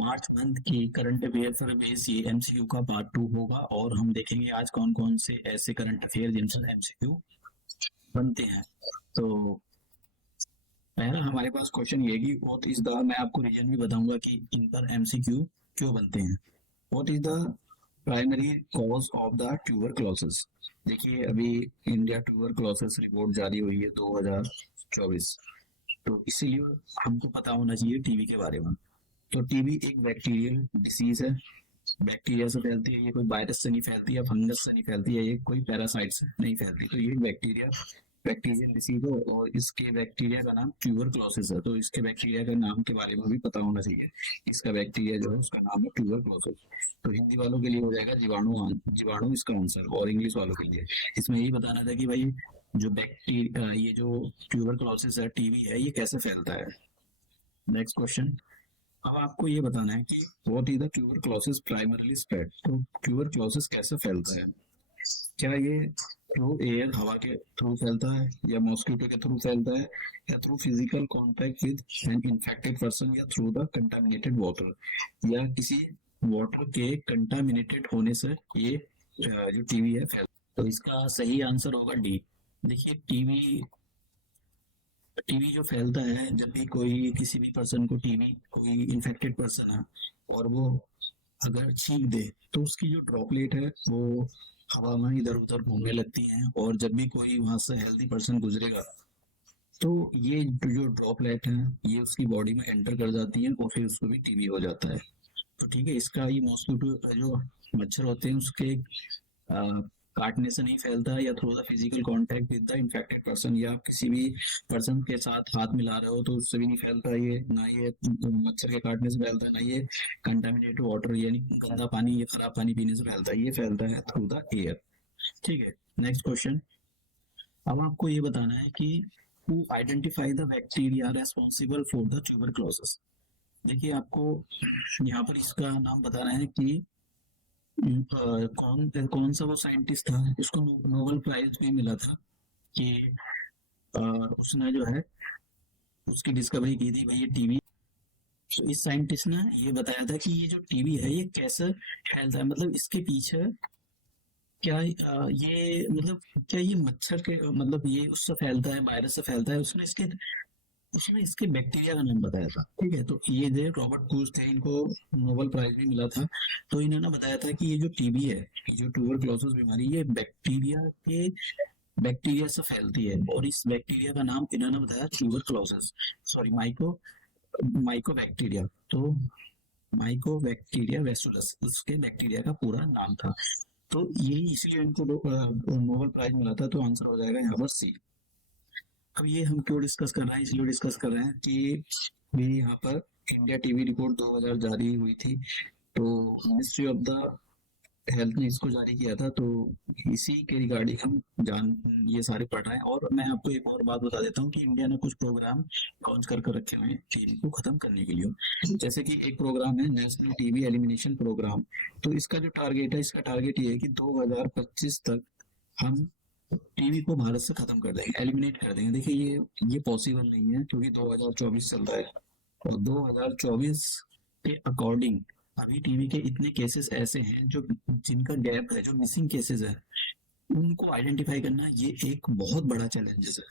March month की current affair पर base ये एमसीक्यू का पार्ट 2 होगा और हम देखेंगे आज कौन कौन से ऐसे करंट अफेयर जिनसे एमसीक्यू बनते हैं। तो पहला हमारे पास क्वेश्चन ये कि व्हाट इज द, मैं आपको रीजन भी बताऊंगा कि इन पर एमसीक्यू क्यों बनते हैं। What is the primary cause of the tuberculosis. देखिए अभी इंडिया ट्यूबरक्लोसिस रिपोर्ट जारी हुई है 2024, तो इसीलिए हमको पता होना चाहिए टीबी के बारे में। तो टीबी एक बैक्टीरियल डिसीज है, बैक्टीरिया से फैलती है, ये कोई वायरस से नहीं फैलती या फंगस से नहीं फैलती है, ये कोई पैरासाइट से नहीं फैलती। तो ये बैक्टीरियल डिसीज है और इसके बैक्टीरिया का नाम ट्यूबरक्लोसिस है। तो इसके बैक्टीरिया के नाम के बारे में भी पता होना चाहिए। इसका बैक्टीरिया जो है उसका नाम है ट्यूबरक्लोसिस। तो हिंदी वालों के लिए हो जाएगा जीवाणु, जीवाणु इसका आंसर, और इंग्लिश वालों के लिए इसमें यही बताना था कि भाई जो बैक्टीरिया, ये जो ट्यूबरक्लोसिस है, टीबी है, ये कैसे फैलता है। नेक्स्ट क्वेश्चन, अब आपको ये बताना है कि what is the tuberculosis primarily spread. तो ट्यूबरक्लोसिस कैसे फैलता है, क्या ये थ्रू एयर, हवा के थ्रू फैलता है, या मॉस्किटो के थ्रू फैलता है, या through physical contact with an infected person, या थ्रू द कंटामिनेटेड वाटर, या किसी वाटर के कंटामिनेटेड होने से ये जो टीबी है फैलता। तो इसका सही आंसर होगा डी। देखिए टीबी टीबी जो फैलता है जब भी कोई किसी भी पर्सन को टीबी, कोई इन्फेक्टेड पर्सन है और वो अगर छींक दे तो उसकी जो ड्रॉपलेट है वो हवा में इधर उधर घूमने लगती हैं, और जब भी कोई वहां से हेल्दी पर्सन गुजरेगा तो ये जो ड्रॉपलेट है ये उसकी बॉडी में एंटर कर जाती है और फिर उसको भी टीबी हो जाता है। तो ठीक है, इसका ये मॉस्किटो जो मच्छर होते हैं उसके काटने से नहीं फैलता है, या through the physical contact with the infected person, या किसी भी पर्सन के साथ हाथ मिला रहे हो तो उससे भी नहीं फैलता ये, ना ये मच्छर के काटने से फैलता है, ना ये कंटामिनेटेड वाटर यानी गंदा पानी या खराब पानी पीने से फैलता है, ये फैलता है थ्रू द एयर। ठीक है, नेक्स्ट क्वेश्चन, अब आपको ये बताना है कि who identify the bacteria responsible for the tuberculosis. देखिए आपको यहाँ पर इसका नाम बताना है कि कौन कौन सा वो साइंटिस्ट था, इसको नोबेल प्राइज भी मिला था कि उसने जो है उसकी डिस्कवरी की थी भाई ये टीबी। तो इस साइंटिस्ट ने ये बताया था कि ये जो टीबी है ये कैसे फैलता है, मतलब इसके पीछे क्या ये मतलब क्या ये मच्छर के मतलब ये उससे फैलता है, वायरस से फैलता है। उसने इसके बैक्टीरिया का नाम बताया था। ठीक है, तो ये जो रॉबर्ट कूच थे, इनको नोबेल प्राइज भी मिला था। तो इन्होंने बताया था कि ये जो टीबी है, ये जो ट्यूबरक्लोसिस बीमारी, ये बैक्टीरिया से फैलती है, और इस बैक्टीरिया का नाम इन्होंने बताया ट्यूबरक्लोसिस, सॉरी माइकोबैक्टीरिया। तो माइकोबैक्टीरिया वेसुलस उसके बैक्टीरिया का पूरा नाम था। तो यही इसलिए इनको नोबेल प्राइज मिला था। तो आंसर हो जाएगा यहाँ पर सी। अब ये हम क्यों डिस्कस कर रहे हैं, इसलिए डिस्कस कर रहे हैं कि भी यहाँ पर इंडिया टीबी रिपोर्ट 2000 जारी हुई थी, तो मिनिस्ट्री ऑफ द हेल्थ ने इसको जारी किया था। तो इसी के रिगार्डिंग हम जान ये सारे पढ़ रहे हैं। और मैं आपको एक और बात बता देता हूँ कि इंडिया ने कुछ प्रोग्राम लॉन्च कर रखे हुए हैं टीबी को खत्म करने के लिए। जैसे कि एक प्रोग्राम है नेशनल टीबी एलिमिनेशन प्रोग्राम। तो इसका जो टारगेट है, इसका टारगेट ये है कि 2025 तक हम टीवी को भारत से खत्म कर देंगे, एलिमिनेट कर देंगे। देखिए ये पॉसिबल नहीं है क्योंकि 2024 चल रहा है, और 2024 के अकॉर्डिंग अभी टीवी के इतने केसेस ऐसे हैं जो जिनका गैप है, जो मिसिंग केसेस है, उनको आइडेंटिफाई करना ये एक बहुत बड़ा चैलेंजेस है।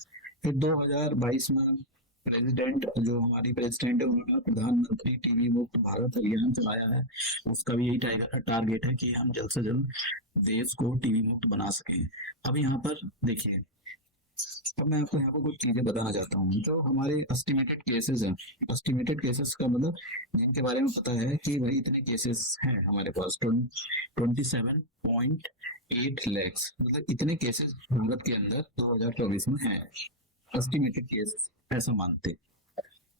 फिर 2022 में प्रेसिडेंट, जो हमारी प्रेसिडेंट है, उन्होंने प्रधानमंत्री टीवी मुक्त भारत अभियान चलाया है। उसका भी यही टारगेट है कि हम जल्द से जल्द देश को टीवी मुक्त बना सकें। अब यहाँ पर देखिए, अब मैं आपको यहाँ पर कुछ चीजें बताना चाहता हूँ जो हमारे एस्टिमेटेड केसेस हैं। एस्टिमेटेड केसेस का मतलब जिनके बारे में पता है कि भाई इतने केसेस हैं हमारे पास, 27.8 लैक्स, मतलब इतने केसेस भारत के अंदर 2024 में हैं। एस्टिमेटेड केस ऐसा मानते।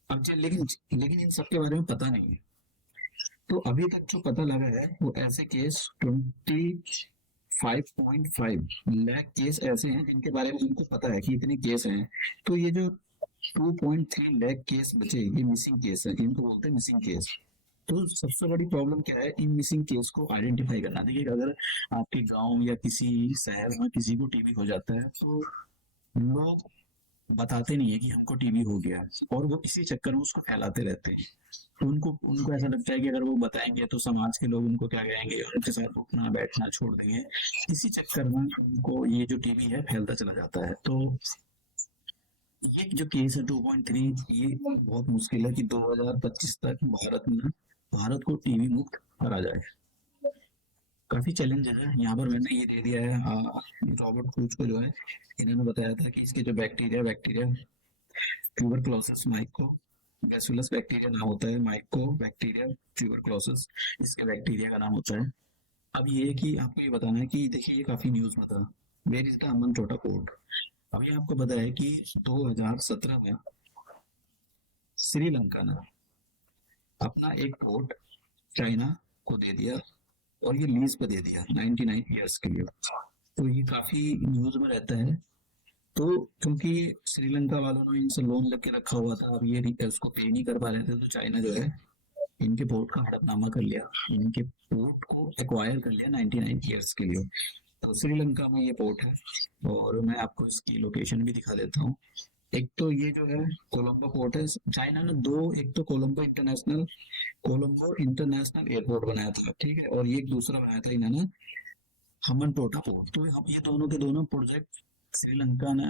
अब लेकिन लेकिन इन सब के बारे में पता नहीं है। तो अभी तक जो पता लगा है वो ऐसे केस 5.5 लाख केस ऐसे हैं जिनके बारे में उनको पता है कि इतने केस हैं। तो ये जो 2.3 लाख केस बचे, ये मिसिंग केस है, इनको बोलते हैं मिसिंग केस। तो सबसे बड़ी प्रॉब्लम क्या है, इन मिसिंग केस को आइडेंटिफाई करना। देखिए अगर आपके गांव या किसी शहर में किसी को टीबी हो जाता है तो लोग बताते नहीं है कि हमको टीबी हो गया, और वो इसी चक्कर में उसको फैलाते रहते हैं। तो उनको उनको ऐसा लगता है कि अगर वो बताएंगे तो समाज के लोग उनको क्या कहेंगे, उनके साथ उठना बैठना छोड़ देंगे। इसी चक्कर में उनको ये जो टीबी है फैलता चला जाता है। तो ये जो केस है 2.3, ये बहुत मुश्किल है कि 2025 तक भारत को टीबी मुक्त करा जाए। काफी चैलेंजेस है यहाँ पर। मैंने ये दे दिया है रॉबर्ट क्रूज को जो है, इन्होंने बताया था कि इसके जो bacteria tuberculosis myco bacillus bacteria नाम होता है, माइको बैक्टीरिया ट्यूबरक्लोसिस इसके बैक्टीरिया का नाम होता है। अब ये है कि आपको ये बताना है कि देखिए ये काफी न्यूज में था, वेयर इज द अमन टोटा पोर्ट। अभी आपको पता है कि 2017 में श्रीलंका ने अपना एक पोर्ट चाइना को दे दिया, और ये लीज पे दे दिया 99 ईयर्स के लिए। तो ये काफी न्यूज में रहता है। तो क्योंकि श्रीलंका वालों ने इनसे लोन लेके रखा हुआ था, अब ये उसको पे नहीं कर पा रहे थे, तो चाइना जो है इनके पोर्ट का हड़पनामा कर लिया, इनके पोर्ट को एक्वायर कर लिया 99 ईयर्स के लिए। तो श्रीलंका में ये पोर्ट है, और मैं आपको इसकी लोकेशन भी दिखा देता हूँ। एक तो ये जो है कोलंबो पोर्ट है, चाइना ने एक तो कोलंबो इंटरनेशनल एयरपोर्ट बनाया था, ठीक है, और ये एक दूसरा बनाया था इन्होंने हम्बनटोटा पोर्ट। तो हम ये दोनों के दोनों प्रोजेक्ट श्रीलंका ने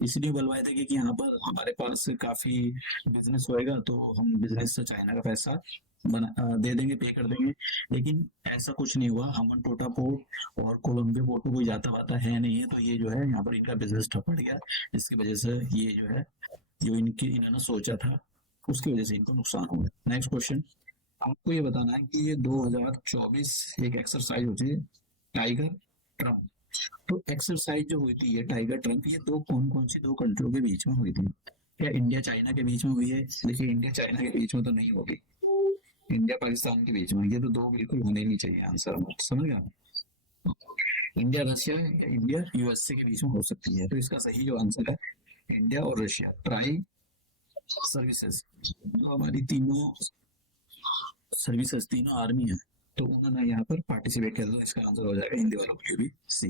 इसलिए बुलवाए थे कि यहाँ पर हमारे पास काफी बिजनेस होएगा, तो हम बिजनेस से चाइना का पैसा दे देंगे, पे कर देंगे। लेकिन ऐसा कुछ नहीं हुआ। हम्बनटोटा पोर्ट और कोलंबो पोर्ट को कोई जाता वाता है नहीं है, तो ये जो है यहाँ पर इनका बिजनेस ठप पड़ गया, जिसकी वजह से ये जो है जो इन्होंने सोचा था उसकी वजह से इनको नुकसान हुआ। नेक्स्ट क्वेश्चन, आपको ये बताना है कि ये 2024 एक एक्सरसाइज होती है टाइगर ट्रम्प। तो एक्सरसाइज जो हुई थी ये टाइगर ट्रम्प, ये कौन सी दो कंट्रियों के बीच में हुई थी? क्या इंडिया चाइना के बीच में हुई है? देखिए इंडिया चाइना के बीच में तो नहीं होगी, इंडिया पाकिस्तान के बीच में। ये तो दो बिल्कुल होने नहीं चाहिए आंसर, समझ गया? इंडिया रशिया या इंडिया यूएसए के बीच में हो सकती है। तो इसका सही जो आंसर है इंडिया और रशिया। ट्राई सर्विसेज जो हमारी तीनों सर्विसेज तीनों आर्मी है, तो उन्होंने यहाँ पर पार्टिसिपेट किया। तो इसका आंसर हो जाएगा हिंदी वालों के लिए भी सी,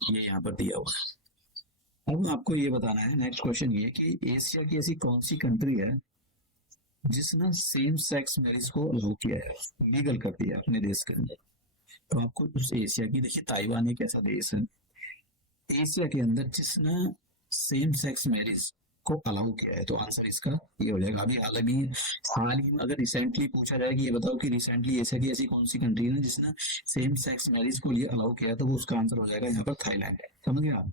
ये यहाँ पर दिया हुआ है। अब आपको ये बताना है नेक्स्ट क्वेश्चन ये कि एशिया की ऐसी कौन सी कंट्री है जिसने सेम सेक्स मैरिज को अलाउ किया है, लीगल कर दिया अपने देश के अंदर? तो आपको उस एशिया की, देखिए ताइवान एक ऐसा देश है एशिया के अंदर जिसने सेम सेक्स मैरिज को अलाउ किया है। तो आंसर इसका ये हो जाएगा। अभी हाल ही में अगर रिसेंटली पूछा जाए कि ये बताओ कि रिसेंटली एशिया की ऐसी कौन सी कंट्री है जिसने सेम सेक्स मैरिज को लिए अलाउ किया है, तो वो उसका आंसर हो जाएगा यहाँ पर थाईलैंड। समझ गए आप?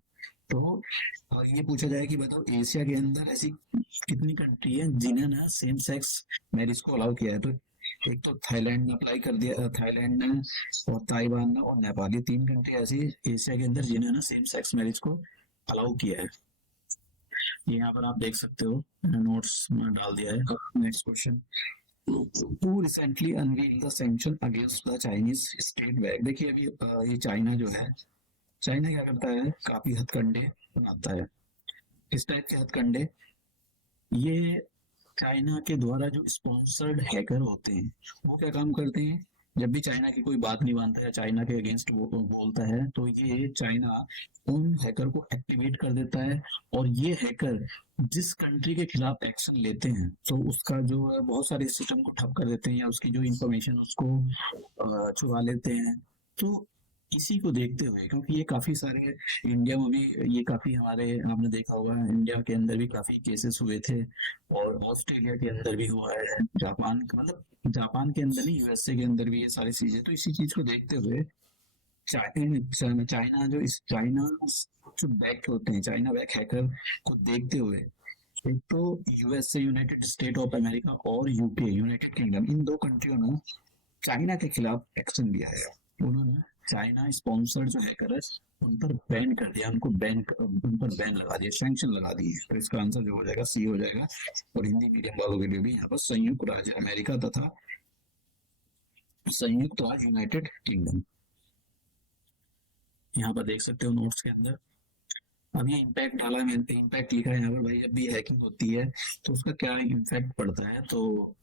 तो ये पूछा जाए कि बताओ एशिया के अंदर ऐसी कितनी कंट्री है जिन्होंने सेम सेक्स मैरिज को अलाउ किया है, तो एक तो थाईलैंड ने अप्लाई कर दिया, थाईलैंड ने और ताइवान ने और नेपाल, ये तीन कंट्री ऐसी एशिया के अंदर जिन्होंने सेम सेक्स मैरिज को अलाउ किया है। ये यहाँ पर आप देख सकते हो, नोट्स में डाल दिया है। Next question, who recently unveiled the sanction against the Chinese state bank? देखिए अभी ये चाइना जो है, चाइना क्या करता है, काफी हथकंडे बनाता है। किस टाइप के हथकंडे? ये चाइना के द्वारा जो स्पॉन्सर्ड हैकर होते हैं वो क्या काम करते हैं, जब भी चाइना की कोई बात नहीं मानता है, चाइना के अगेंस्ट वो बोलता है, तो ये चाइना उन हैकर को एक्टिवेट कर देता है, और ये हैकर जिस कंट्री के खिलाफ एक्शन लेते हैं तो उसका जो है बहुत सारे सिस्टम को ठप कर देते हैं, या उसकी जो इंफॉर्मेशन उसको चुरा लेते हैं। तो इसी को देखते हुए, क्योंकि ये काफी सारे इंडिया में भी ये काफी हमारे आपने देखा होगा, इंडिया के अंदर भी काफी केसेस हुए थे, और ऑस्ट्रेलिया के अंदर भी हुआ है, जापान मतलब जापान के अंदर नहीं यूएसए के अंदर भी ये सारी चीजें। तो इसी चीज को देखते हुए चाइना जो बैक होते हैं, चाइना बैक हैकर को देखते हुए, एक तो USA United state of America और यूके यूनाइटेड किंगडम, इन दो कंट्रियों ने चाइना के खिलाफ एक्शन लिया है। उन्होंने चाइना स्पॉन्सर्ड जो हैकर है उन पर बैन कर दिया, उन पर बैन लगा दिया, सैंक्शन लगा दिए। तो इसका आंसर जो हो जाएगा सी हो जाएगा। और हिंदी मीडियम वालों के लिए भी यहाँ पर संयुक्त राज्य अमेरिका तथा संयुक्त राज्य यूनाइटेड किंगडम, यहाँ पर देख सकते हो नोट्स के अंदर। अब ये इम्पैक्ट डाला है, इम्पैक्ट लिखा है यहाँ पर भाई, जब भी हैकिंग होती है तो उसका क्या इम्पैक्ट पड़ता है। तो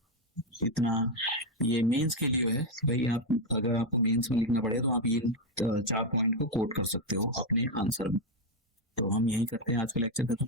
इतना ये मेंस के लिए है भाई, आप अगर आपको मेंस में लिखना पड़े तो आप ये 4 पॉइंट को कोट कर सकते हो अपने आंसर में। तो हम यही करते हैं, आज का लेक्चर खत्म।